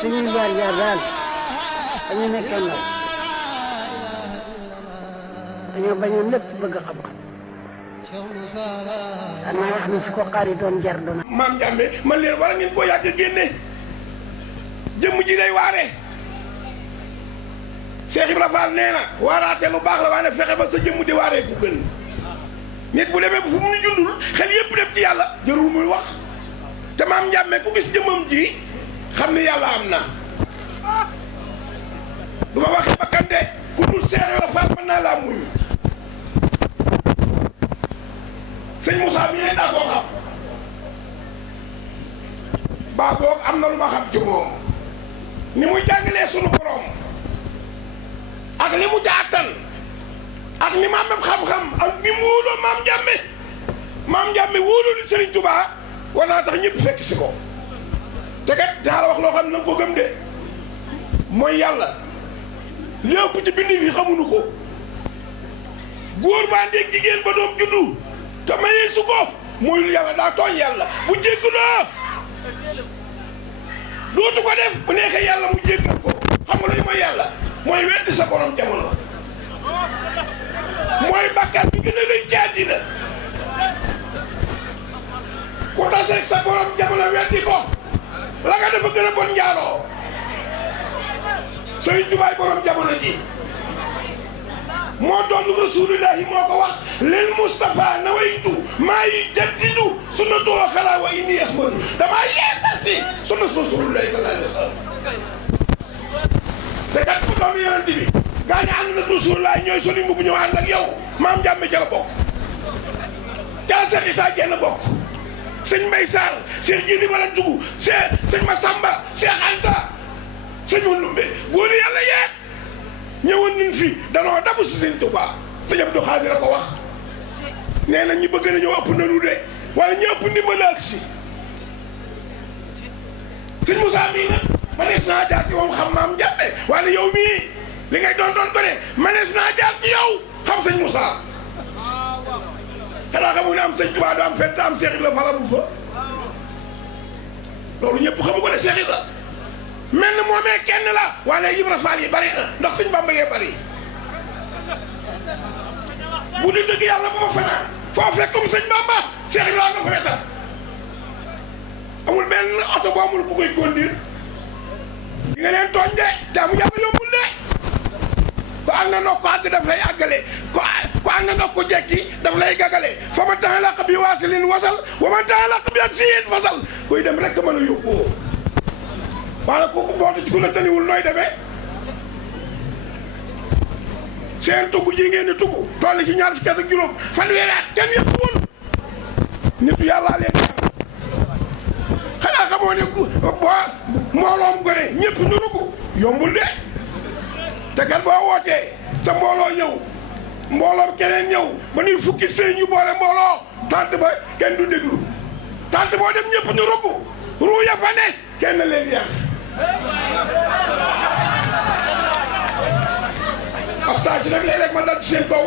suñuy jaar-jaar daal dañu nekkee ndaw dañoo bañoon lépp bëgg xam-xam danaa wax ne su ko xaari doon jar doon. maam Ndiambe man leen war a ngeen koo yàgg génne jëmm ji day waare Cheikh Ibra Fall nee na waaraate lu baax la waaye nag fexe ba sa jëmm di waaree ku gën nit bu demee bu fu mu ñu jundul xel yépp dem ci yàlla jarul muy wax te maam Ndiambe ku gis jëmmam ji xam ni yàlla am na du ma waxee bakkan de ku dul Cheikh Ibra Fall mën naa laa muñ sëñ Moussa bi daa koo xam baa boog am na lu ma xam ci moom ni muy jàngalee sunu borom ak li mu jaatan ak ni maam xam-xam ak ni mu wóoloo maam Ndiambe wóoloo ni Serigne Touba war naa tax ñëpp fekk si ko te kat daa la wax loo xam ne na nga ko gëm de mooy yàlla li ëpp ci bindi fi xamuñu ko góor baa ndeeg jigéen ba doom juddu te mayee su ko mooy yàlla daa tooñ yàlla bu jéggaloo dootu ko def bu neexee yàlla mu jéggal ko xam nga luy mooy yàlla mooy weddi sa borom jamono mooy bàkkaar bi gën a rëy ci àddina ku taseeg sa borom jamono weddi ko la nga dafa gën a bon njaaloo Sëriñ Tuubaa borom jamono ji moo doon rasulillahi moo ko wax lil Mustafa nawaytu maa yi jaddidu sunnatu xalaa wa inni ahmadu damaa yeesal si sunna rasulillahi sallallahu alayhi wa sallam te kat bu doon yonent bi gaa ñu ànd nag rasulillahi ñooy soli mbubu ñëw ànd ak yow maam Ndiambe ca la bokk ca la Cheikh Issa Diène bokk sëñ Mbay Sarr Cheikh Jili wala Tugu sëñ Massamba Cheikh Anta sëñ Mandumbe góor yàlla yeeg ñëwoon nañ fi danoo dabu si sëñ Tuubaa sëñ Abdou Xaadir a ko wax nee na ñi bëgg na ñëw ëpp nanu de wala ñi ëpp ndimbal ak si sëñ Moussa mii nag manees naa jaar ci moom xam maam Ndiambe wala yow mii li ngay doon ko ne manees naa jaar ci yow xam sëñ Moussa xanaa xamu ne am sëñ Tuubaa du am fenn am Cheikh Ibra Fall bu fa loolu ñëpp xamu ko ne Cheikh Ibra mel na moomee kenn la waaye Ibra Fall yi bari na ndax sëñ Bamba yee bari bu di dëgg yàlla bu ma fanaan foo fekkum sëñ Bamba Cheikh Ibra nga fa wetal amul benn oto boo amul bu koy conduire di nga leen tooñ de jaamu yàlla yombul de ko ànd na ndox ko àgg daf lay àggale ko ànd na ndox ko jekki daf lay gagale fa ma tax laq bi waasilin wasal wa ma tax laq bi ak siyeen fasal koy dem rek mën a yóbbu maanaam kooku boote ci ku la taniwul nooy demee seen tugg ji ngeen di tugg toll ci ñaar fukki at ak juróom fanweeri at kenn yëpp woon nitu yàllaa leen xanaa xamoo ne boo mbooloom gone ñëpp nuru ko yombul de te kat boo wootee sa mbooloo ñëw mbooloom keneen ñëw ba nuy fukki sëy ñu boole mbooloo tante ba kenn du déglu tante boo dem ñëpp nuru ko ruu ya fa ne kenn leen yàq astage nag léeg-léeg man dal ci seen kaw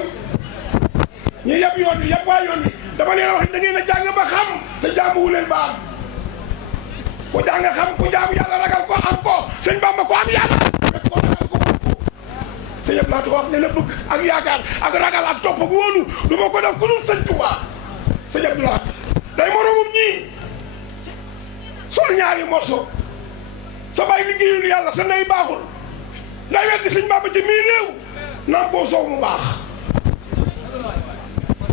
ñu yab yoon wi yab waa yoon wi dama leen wax da ngeen a jàng ba xam te jaamuwu leen ba am ku jàng xam ku jaamu yàlla ragal ko am ko sëñ Bamba ko am yàlla rek ko ragal ko am ko sëñ yëpp laatu ko wax ne la bëgg ak yaakaar ak ragal ak topp ak wóolu du ma ko def ku dul sëñ Tuubaa sëñ Abdoulaye day moromum ñii sol ñaari morso sa bay liggéeyul yàlla sa ndey baaxul nday weddi sëñ Bamba ci mii réew naam boo soow mu baax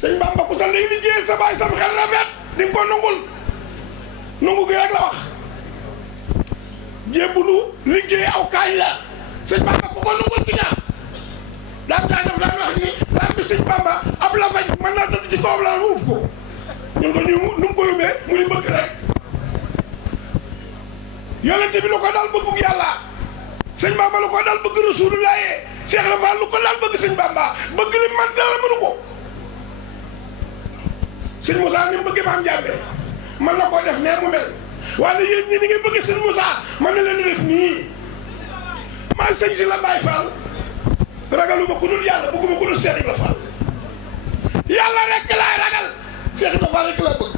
sëñ Bamba ku sa ndey liggéeyal sa baay sam xel rafet di nga ko nungul nungu gi rek la wax jébbulu liggéey aw kaañ la sëñ Bamba ku ko nungul ci ñaar daan def daan wax ni daan bi sëñ Bamba ab la faj mën naa tëdd ci kawam la mu ub ko ñun ko ñu nu mu ko yóbbee mu ni bëgg rek yonente bi lu ko daal bëggug yàlla sëñ Bamba lu ko daal bëgg Rasulullaahi Cheikh la Fall lu ko daal bëgg sëñ Bamba bëgg li man dara mënu ko sëñ Moussa ni mu bëgg maam Ndiambe man na koo def neer mu mel waaye yéen ñi ni ngeen bëgg sëñ Moussa man na leen di def nii maa sëñ si la Baye Fall ragaluma ku dul yàlla bëgguma ku dul Cheikh Ibra Fall yàlla rek laay ragal Cheikh Ibra Fall rek la bëgg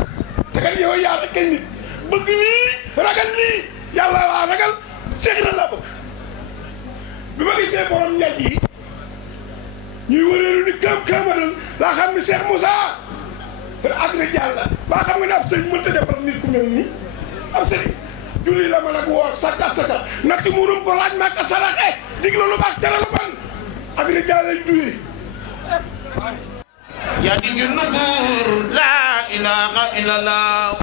te kat yow yaa rek nit bëgg lii ragal lii yàlla laa ragal Cheikh Ibra laa bëgg bi ma gisee borom ñaj yi ñuy wëreelu ni këm-këmaral laa xam ni Cheikh Moussa ak nga jàll baa xam nga ne ab sëñ mënta defar nit ku mel nii ab sëñ julli la mën ak woor saka natt murum ko laaj maaka saraxe digla lu baax tere lu ban ak nga jàll lay duyee yaa di ngir nugur la ilaha illallah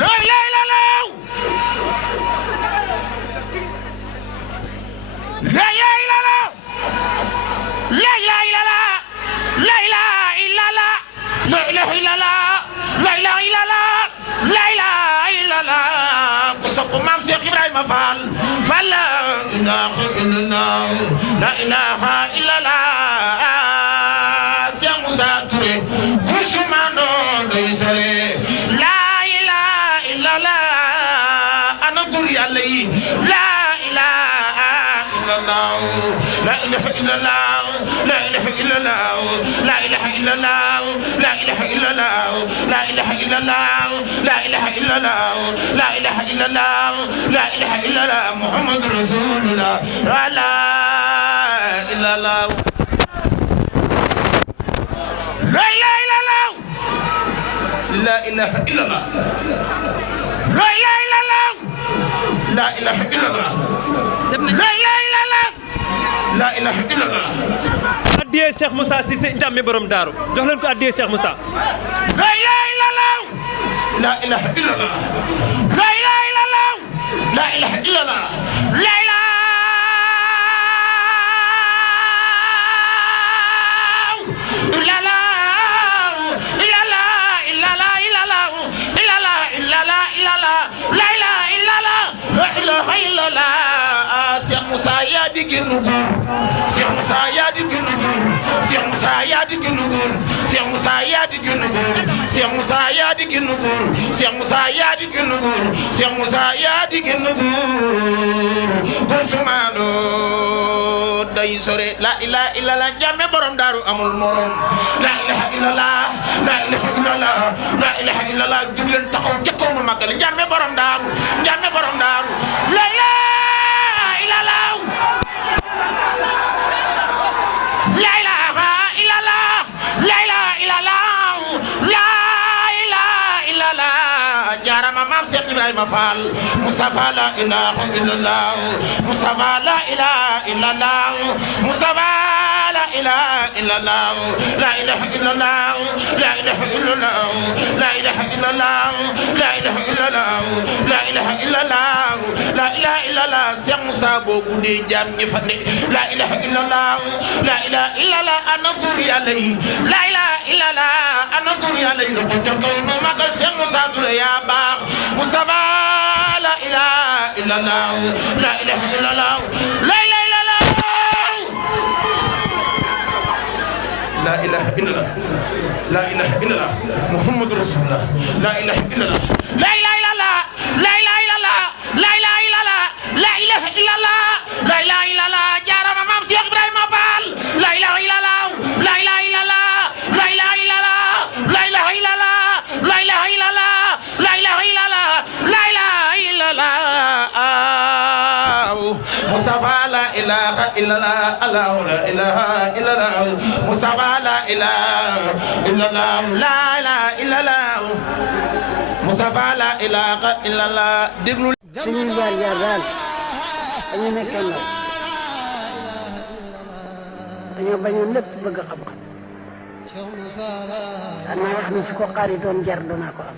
la ilaha illallah la ilaha illallah la ilaha illallah la ilaha illallah la ilaha illallah la ilaha illallah la ilaha illallah ku sopp maam Cheikh Ibrahima Fall Fall la ilaha illallah la ilaha illallah Cheikh Moussa Touré Ousmane doy sare la ilaha illallah ana gur yàlla yi la ilaha illallah la ilaha illallah la ilaha illallah la ilaha illallah la ilaha illallah la ilaha illallah la ilaha illallah la ilaha illallah la ilaha illallah Muhammadur Rasulullah la illallah la ilaha illallah la ilaha illallah la ilaha illallah la ilaha illallah la ilaha illallah la ilaha illallah addiyee Cheikh Moussa Cissé Ndiamé borom daaru jox leen ko addiyee Cheikh Moussa la ilaha illallah la ilaha illallah la ilaha illallah la ilaha illallah la ilaha Moussa yaa di génn góor Cheikh Moussa yaa di génn góor Cheikh Moussa yaa di génn góor Cheikh Moussa yaa di génn góor Cheikh Moussa yaa di génn góor Cheikh Moussa yaa di génn góor Cheikh Moussa yaa di génn góor góor sumaalo day sore la ilaha illallah Ndiamé borom daaru amul morom la ilaha illallah la ilaha illallah la ilaha illallah jug leen taxaw ca kaw nu màggal Ndiamé borom daaru Ndiamé borom daaru la ilaha illallah la ilaha illallah la ilaha illallah la ilaha illallah jaarama maam Cheikh Ibrahima Fall Moustapha la ilaha illallah Moustapha la ilaha illallah Moustapha la ilaha illallah la ilaha illallah la ilaha illallah la ilaha illallah la ilaha illallah la ilaha illallah la ilaha illallah Cheikh Moussa boo guddee jaam ñi fa ne la ilaha illallah la ilaha illallah ana góor yàlla yi la ilaha illallah ana góor yàlla yi ko jàngal no magal Cheikh Moussa Touré yaa baax Moustapha la ilaha illallah la ilaha illallah la ilaha illallah la ilaha illallah la ilaha illallah Muhammadur Rasulullah la ilaha illallah la ilaha illallah la ilaha illallah la ilaha illallah la ilaha illallah la ilaha illallah jaarama maam Cheikh Ibrahima Fall la ilaha illallah la ilaha illallah la ilaha illallah la ilaha illallah la ilaha illallah la ilaha illallah la ilaha illallah Mustafa la ilaha illallah Allah la ilaha illallah Mustafa la ilaha illallah la ilaha illallah Mustafa la ilaha illallah déglu suñuy jaar daal dañu nekkee ndaw dañoo bañoon lépp bëgg xam-xam. daan naa wax ni su ko xaari doon jar doonaa ko am.